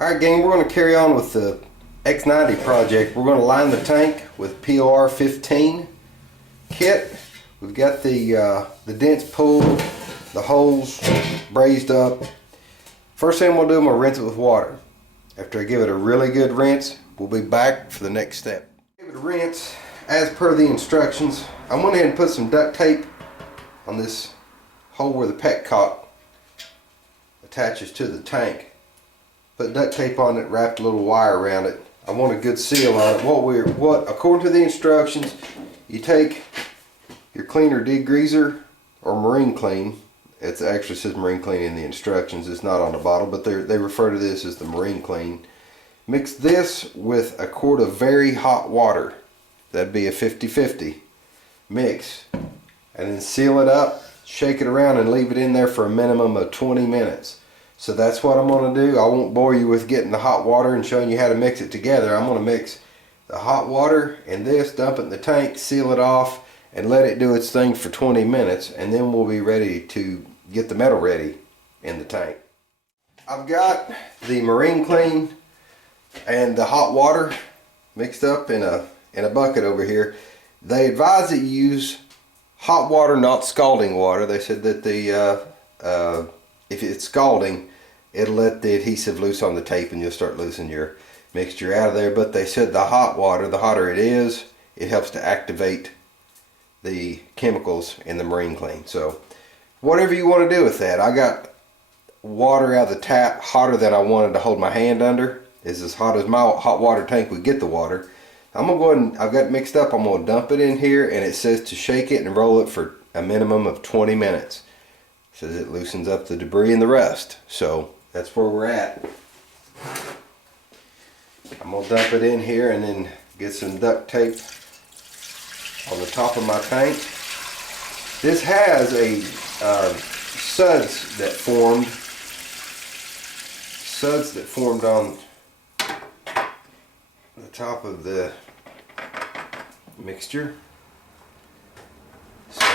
Alright gang, we're going to carry on with the X90 project. We're going to line the tank with POR 15 kit. We've got the dents pulled, the holes brazed up. First thing we'll do, I'm going to rinse it with water. After I give it a really good rinse, we'll be back for the next step. Give it a rinse as per the instructions. I went ahead and put some duct tape on this hole where the petcock attaches to the tank. Put duct tape on it, wrapped a little wire around it. I want a good seal on it. According to the instructions, you take your cleaner degreaser or marine clean. It actually says marine clean in the instructions. It's not on the bottle, but they refer to this as the marine clean. Mix this with a quart of very hot water. That'd be a 50-50 mix. And then seal it up, shake it around, and leave it in there for a minimum of 20 minutes. So that's what I'm going to do. I won't bore you with getting the hot water and showing you how to mix it together. I'm going to mix the hot water and this, dump it in the tank, seal it off, and let it do its thing for 20 minutes. And then we'll be ready to get the metal ready in the tank. I've got the marine clean and the hot water mixed up in a bucket over here. They advise that you use hot water, not scalding water. They said that if it's scalding, it'll let the adhesive loose on the tape and you'll start loosening your mixture out of there. But they said the hot water, the hotter it is, it helps to activate the chemicals in the marine clean. So whatever you want to do with that. I got water out of the tap hotter than I wanted to hold my hand under. It's as hot as my hot water tank would get the water. I'm going to go ahead and, I've got it mixed up. I'm going to dump it in here, and it says to shake it and roll it for a minimum of 20 minutes. It says it loosens up the debris and the rust. So that's where we're at. I'm going to dump it in here and then get some duct tape on the top of my tank. This has a suds that formed on the top of the mixture. So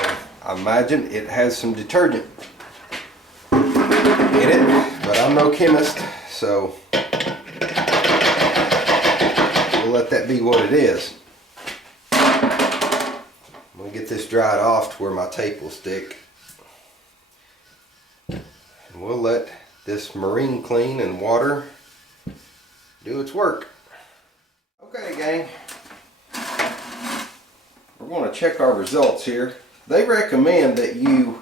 I imagine it has some detergent in it, but I'm no chemist, so we'll let that be what it is. I'm going to get this dried off to where my tape will stick. And we'll let this marine clean and water do its work. Okay gang, we're going to check our results here. They recommend that you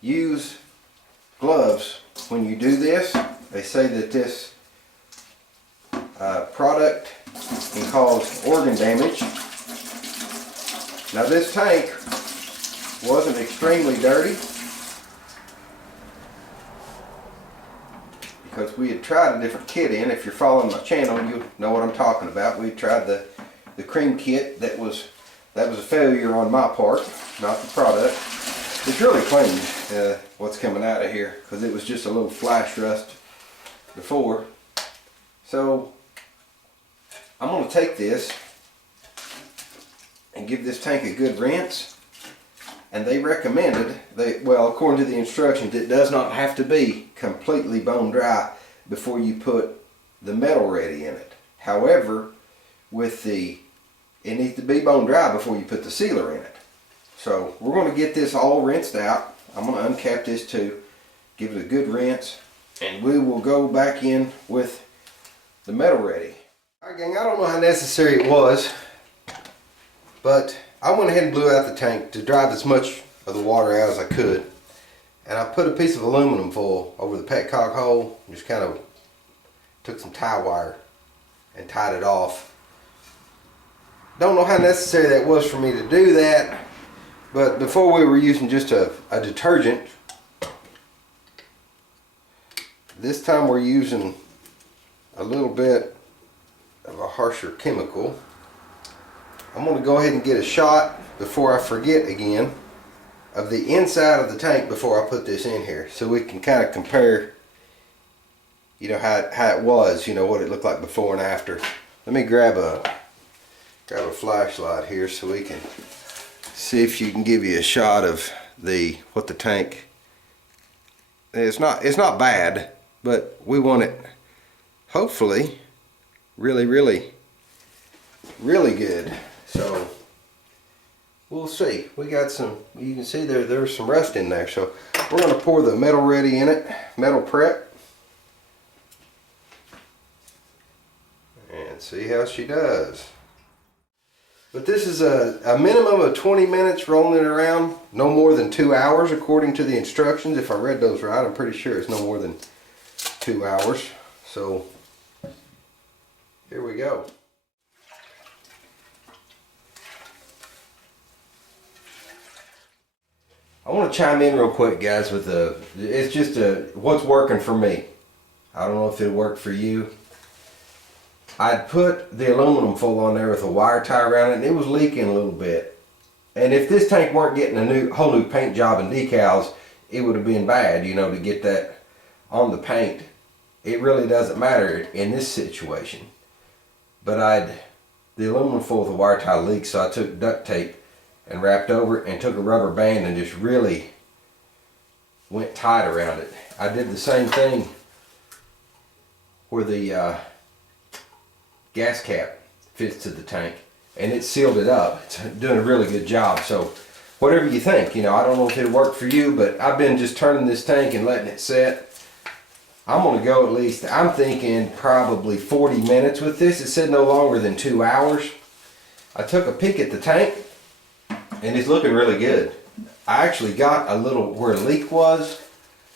use gloves when you do this. They say that this product can cause organ damage. Now this tank wasn't extremely dirty because we had tried a different kit in. If you're following my channel, you know what I'm talking about. We tried the cream kit that was a failure on my part, not the product. It's really clean what's coming out of here because it was just a little flash rust before. So I'm going to take this and give this tank a good rinse. And they recommended, well, according to the instructions, it does not have to be completely bone dry before you put the metal ready in it. However, it needs to be bone dry before you put the sealer in it. So we're going to get this all rinsed out. I'm going to uncap this too, give it a good rinse, and we will go back in with the metal ready. Alright gang, I don't know how necessary it was, but I went ahead and blew out the tank to drive as much of the water out as I could. And I put a piece of aluminum foil over the petcock hole, and just kind of took some tie wire and tied it off. Don't know how necessary that was for me to do that, but before we were using just a detergent. This time we're using a little bit of a harsher chemical. I'm going to go ahead and get a shot before I forget again of the inside of the tank before I put this in here, so we can kind of compare, you know, how it was, you know, what it looked like before and after. Let me grab a flashlight here so we can see if you can give you a shot of what the tank. It's not bad, but we want it hopefully really really good. So we'll see. We got some, you can see there's some rust in there, so we're going to pour the metal ready in it, metal prep, and see how she does. But this is a minimum of 20 minutes rolling it around, no more than 2 hours according to the instructions. If I read those right, I'm pretty sure it's no more than 2 hours. So here we go. I want to chime in real quick, guys, with it's just what's working for me. I don't know if it'll work for you. I'd put the aluminum foil on there with a wire tie around it, and it was leaking a little bit. And if this tank weren't getting a whole new paint job and decals, it would have been bad, you know, to get that on the paint. It really doesn't matter in this situation. But the aluminum foil with the wire tie leaked, so I took duct tape and wrapped over it and took a rubber band and just really went tight around it. I did the same thing where the gas cap fits to the tank, and it sealed it up. It's doing a really good job. So whatever you think, you know, I don't know if it'll work for you, but I've been just turning this tank and letting it set. I'm going to go at least, I'm thinking probably 40 minutes with this. It said no longer than 2 hours. I took a peek at the tank, and it's looking really good. I actually got a little, where the leak was,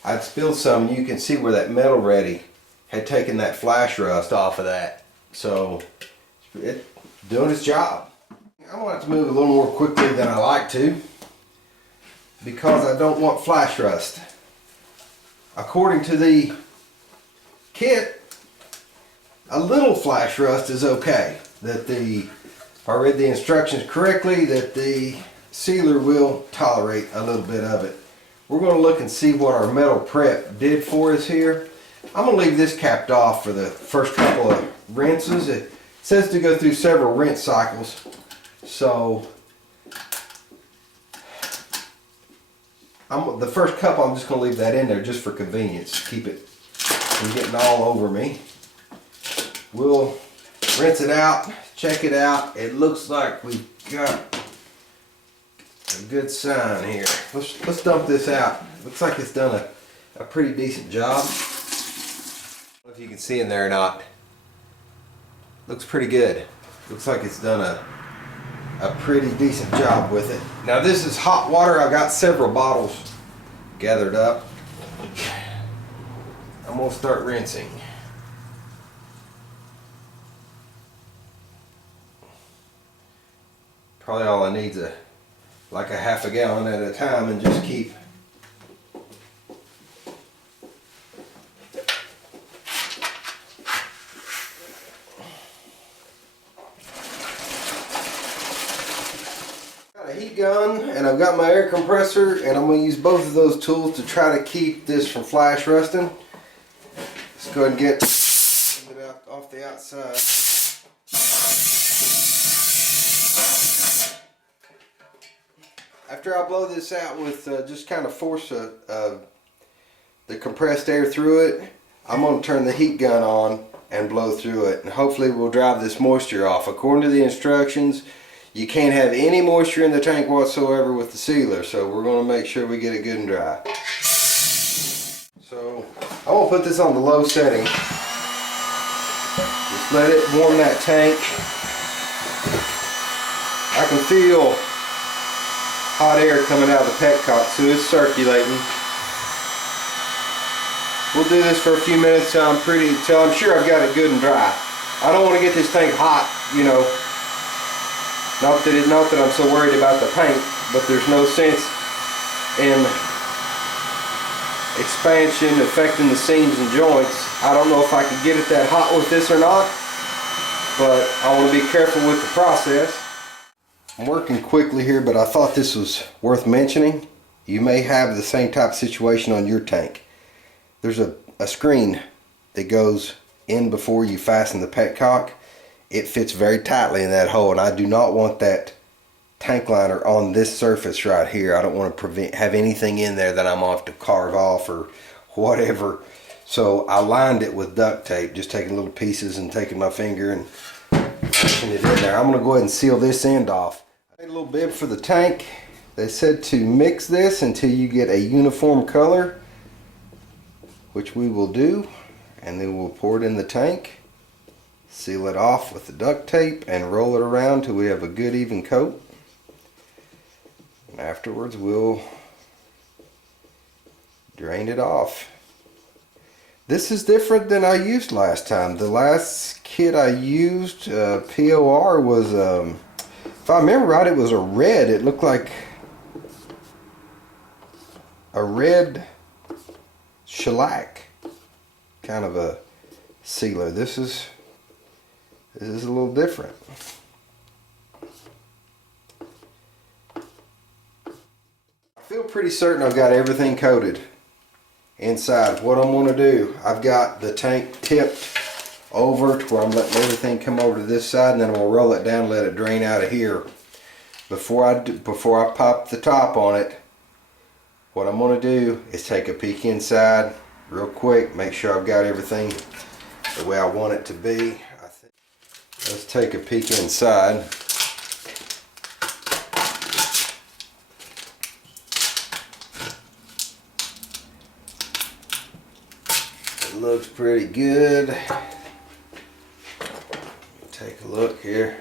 I'd spilled some, and you can see where that metal ready had taken that flash rust off of that. So it's doing its job. I'm going to have to move a little more quickly than I like to, because I don't want flash rust. According to the kit, a little flash rust is okay. If I read the instructions correctly, that the sealer will tolerate a little bit of it. We're going to look and see what our metal prep did for us here. I'm going to leave this capped off for the first couple of rinses. It says to go through several rinse cycles, so the first cup I'm just going to leave that in there just for convenience, keep it from getting all over me. We'll rinse it out, check it out. It looks like we've got a good sign here. Let's dump this out. Looks like it's done a pretty decent job. I don't know if you can see in there or not. Looks pretty good. Looks like it's done a pretty decent job with it. Now this is hot water. I've got several bottles gathered up. I'm going to start rinsing. Probably all I need is like a half a gallon at a time, and just keep got a heat gun, and I've got my air compressor, and I'm going to use both of those tools to try to keep this from flash rusting. Let's go ahead and get it out off the outside. After I blow this out with just kind of force the compressed air through it, I'm going to turn the heat gun on and blow through it, and hopefully we'll drive this moisture off. According to the instructions, you can't have any moisture in the tank whatsoever with the sealer, so we're going to make sure we get it good and dry. So I'm going to put this on the low setting. Just let it warm that tank. I can feel hot air coming out of the petcock, so it's circulating. We'll do this for a few minutes till I'm sure I've got it good and dry. I don't want to get this tank hot, you know. Not that I'm so worried about the paint, but there's no sense in expansion affecting the seams and joints. I don't know if I can get it that hot with this or not, but I want to be careful with the process. I'm working quickly here, but I thought this was worth mentioning. You may have the same type of situation on your tank. There's a screen that goes in before you fasten the petcock. It fits very tightly in that hole, and I do not want that tank liner on this surface right here. I don't want to have anything in there that I'm going to have to carve off or whatever. So I lined it with duct tape, just taking little pieces and taking my finger and pushing it in there. I'm gonna go ahead and seal this end off. I made a little bib for the tank. They said to mix this until you get a uniform color, which we will do, and then we'll pour it in the tank, seal it off with the duct tape, and roll it around till we have a good even coat. And afterwards we'll drain it off. This is different than I used last time. The last kit I used, POR, was, if I remember right, it was a red. It looked like a red shellac kind of a sealer. This is a little different. I feel pretty certain I've got everything coated inside. What I'm going to do, I've got the tank tipped over to where I'm letting everything come over to this side, and then we'll roll it down and let it drain out of here. Before I pop the top on it, what I'm going to do is take a peek inside real quick, make sure I've got everything the way I want it to be. Let's take a peek inside. It looks pretty good. Take a look here.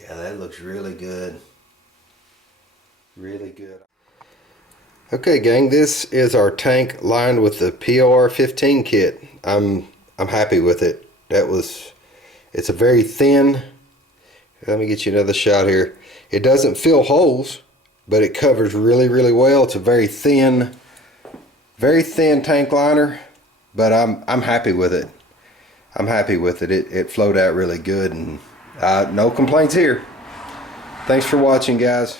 Yeah, that looks really good. Really good. Okay, gang, this is our tank lined with the POR 15 kit. I'm happy with it. It's a very thin. Let me get you another shot here. It doesn't fill holes, but it covers really, really well. It's a very thin tank liner, but I'm happy with it. I'm happy with it. It flowed out really good, and no complaints here. Thanks for watching, guys.